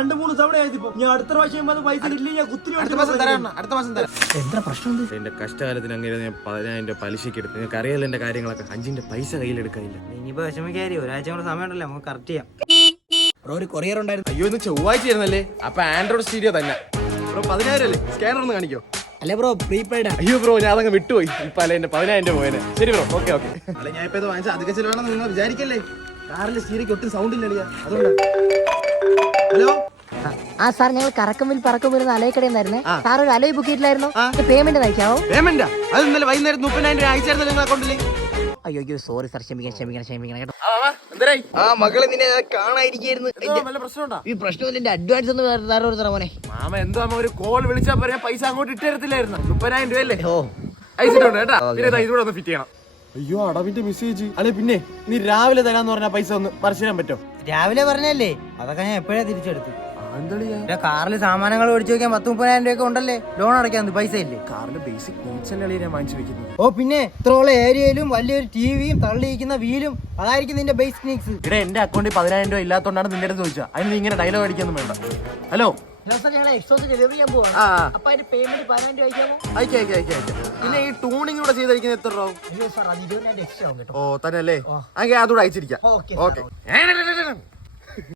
2-3 തവണ ആയതിപ്പോ ഞാൻ അടുത്ത പ്രാവശ്യം പൈസ ഇല്ല ഞാൻ കുത്തിരി അടുത്ത മാസം തരാം. എന്താ പ്രശ്നം? എന്റെ കഷ്ടകാലത്തിന് അങ്ങനെ ഞാൻ 10,000 പലിശക്ക് എടുത്തു. നിങ്ങൾക്ക് അറിയാലോ എന്റെ കാര്യങ്ങളൊക്കെ. 5ന്റെ പൈസ കയ്യിലെടുക്കാനില്ല. ഇനിയിപ്പോ വിഷമിക്കാരി, ഒരാഴ്ച കൂടെ സമയമുണ്ടല്ലോ, നമുക്ക് കറക്റ്റ് ചെയ്യാം. ബ്രോ ഒരു കൊറിയർ ഉണ്ടായിരുന്നു. അയ്യോ ഇന്ന് ചൊവ്വാഴ്ച ആയിരുന്നല്ലേ? അപ്പൊ ആൻഡ്രോയിഡ് സ്റ്റീരിയോ തന്നെ. ബ്രോ 10,000 അല്ലേ? സ്കാനർ ഒന്ന് കാണിക്കോ? അല്ലേ ബ്രോ പ്രീപെയ്ഡ്. അയ്യോ ബ്രോ ഞാൻ അതങ്ങ് വിട്ടുപോയി. ഇപ്പൊ അല്ലെ എന്റെ 10,000 പോയനെ. ശരി ബ്രോ, ഓക്കെ. അല്ല ഞാൻ ഇപ്പൊ ഇത് വാങ്ങിച്ച അധിക ചിലവാണെന്ന് നിങ്ങൾ വിചാരിക്കല്ലേ? കാറിന്റെ സ്റ്റീരിയോക്ക് ഒട്ടും സൗണ്ട് ഇല്ല. അതുകൊണ്ടാ. ഹലോ സാർ, ഞങ്ങൾ കറക്കമ്പിൽ പറക്കം വരുന്ന അലയക്കടയെന്നായിരുന്നേ. സാർ ഒരു അലോയ് ബുക്ക് ചെയ്തില്ലായിരുന്നു? പേയ്മെന്റ് നയിക്കാവോ? പേയ്മെന്റാ? അത് ഇന്നലെ വൈകുന്നേരം 30,000 അയച്ചായിരുന്നു നിങ്ങൾ അക്കൗണ്ടിൽ. അയ്യോ സോറി സാർ, ക്ഷമിക്കണം കേട്ടോ. മകളെ നിന്നെ കാണാതിരിക്കായിരുന്നു. ഈ പ്രശ്നമില്ല, എന്റെ അഡ്വാൻസ് ഒന്ന് വേറെ മോനെ. മാമ എന്തോ ഒരു കോൾ വിളിച്ചാ പറയാ പൈസ അങ്ങോട്ട് ഇട്ടേരത്തില്ലായിരുന്നു. 30,000 രൂപയല്ലേ അയച്ചിട്ടുണ്ട് കേട്ടാ. പിന്നെ ഇതുകൂടെ ഒന്ന് ഫിറ്റ് ചെയ്യണം. അയ്യോ അടവിന്റെ മെസ്സേജ്. അല്ലെ പിന്നെ നീ രാവിലെ തരാന്ന് പറഞ്ഞ പൈസ ഒന്ന് മറിച്ചു തരാൻ പറ്റോ? രാവിലെ പറഞ്ഞല്ലേ, അതൊക്കെ ഞാൻ എപ്പോഴാ തിരിച്ചെടുത്തു. കാറിൽ സാമാനങ്ങൾ ഓടിച്ചു വെക്കാൻ 10-30,000 രൂപയൊക്കെ ഉണ്ടല്ലേ, ലോൺ അടയ്ക്കാൻ പൈസ ഇല്ലേ? കാറിന്റെ ബേസിക് നീഡ്സ് അല്ലേ ഞാൻ വാങ്ങിച്ചു വെക്കുന്നത്. ഓ പിന്നെ ഇത്രയുള്ള ഏരിയയിലും വലിയൊരു ടിവിയും തള്ളിയിരിക്കുന്ന വീലും, അതായിരിക്കും നിന്റെ ബേസിക് നീഡ്സ്. ഇവിടെ എന്റെ അക്കൗണ്ടിൽ 10,000 രൂപ ഇല്ലാത്തോണ്ടാണ് നിന്റെ അടുത്ത് ചോദിച്ചാൽ. അതിന് നീ ഇങ്ങനെ ഡയലോഗ് അടിക്കൊന്നും വേണ്ട. ഹലോ ഡെലിവറി ചെയ്യാൻ പോവാണ്. അപ്പൊ അതിന്റെ പേയ്മെന്റ് 10,000 രൂപ അയക്കാമോ? അയക്കാം. പിന്നെ ഈ ടൂണിംഗ് കൂടെ ചെയ്തിരിക്കുന്നത് എത്ര രൂപ? സാർ അത് 20,000 എക്സ്ട്രാ ആവും കേട്ടോ. ഓ തന്നെ അല്ലേ? അങ്ങനെ അതുകൂടെ അയച്ചിരിക്കാം. ഓക്കെ. ഓക്കെ